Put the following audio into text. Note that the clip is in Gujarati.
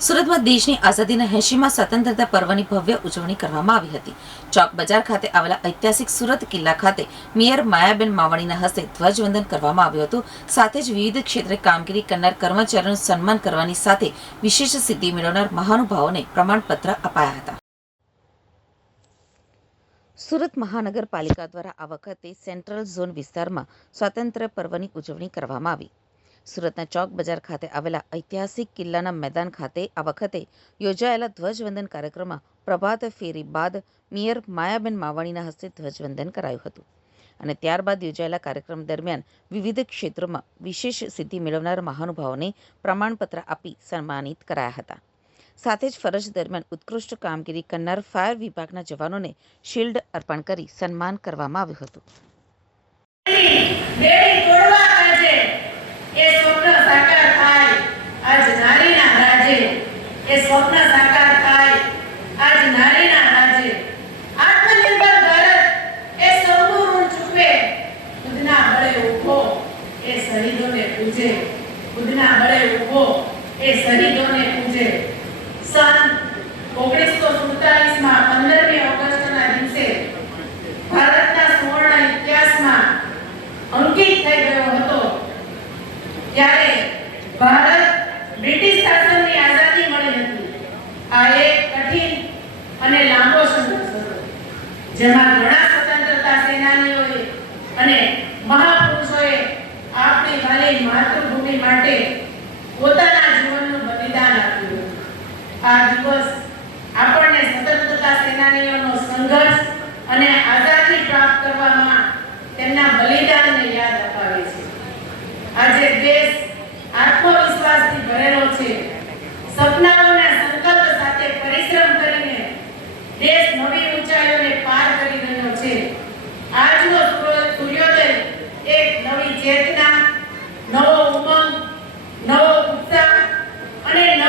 સુરતમાં દેશની આઝાદીના 80મા સ્વતંત્રતા પર્વની ભવ્ય ઉજવણી કરવામાં આવી હતી। ચોક બજાર ખાતે આવેલા ઐતિહાસિક સુરત કિલ્લા ખાતે મેયર માયાબેન માવાણીના હસ્તે ધ્વજવંદન કરવામાં આવ્યું હતું। સાથે જ વિવિધ ક્ષેત્રે કામગીરી કરનાર કર્મચારીઓનું સન્માન કરવાની સાથે વિશેષ સિદ્ધિ મેળવનાર મહાનુભાવોને પ્રમાણપત્ર અપાયા હતા। સુરત મહાનગરપાલિકા દ્વારા આ વખતે સેન્ટ્રલ ઝોન વિસ્તારમાં સ્વાતંત્ર્ય પર્વની ઉજવણી કરવામાં આવી। સુરતના ચોક બજાર ખાતે આવેલા ઐતિહાસિક કિલ્લાના મેદાન ખાતે આ વખતે યોજાયેલા ધ્વજવંદન કાર્યક્રમમાં પ્રભાત ફેરી બાદ મેયર માયાબેન માવાણીના હસ્તે ધ્વજવંદન કરાયું હતું અને ત્યારબાદ યોજાયેલા કાર્યક્રમ દરમિયાન વિવિધ ક્ષેત્રોમાં વિશેષ સિદ્ધિ મેળવનાર મહાનુભાવોને પ્રમાણપત્ર આપી સન્માનિત કરાયા હતા। સાથે જ ફરજ દરમિયાન ઉત્કૃષ્ટ કામગીરી કરનાર ફાયર વિભાગના જવાનોને શિલ્ડ અર્પણ કરી સન્માન કરવામાં આવ્યું હતું। સ્વપ્ન સાકાર થાય આજ નારીના રાજે આત્મનિર્ભર ભારત એ સૌનું ઋણ ચૂકવે ખુદના બળે ઊભો એ શહીદોને પૂજે ખુદના બળે ઊભો એ શહીદોને પૂજે। સન 1947 માં 15મી ઓગસ્ટના દિવસે ભારતના સુવર્ણ ઇતિહાસમાં અંકિત થઈ ગયો હતો ત્યારે ભારત બ્રિટિશ શાસનની આઝાદી મળી હતી। આ એક કઠિન અને લાંબો સંઘર્ષ હતો જેમાં ઘણા સ્વતંત્રતા સેનાનીઓએ અને મહાપુરુષોએ આપણી વાલી માતૃભૂમિ માટે પોતાના જીવનનું બલિદાન આપ્યું। આ દિવસ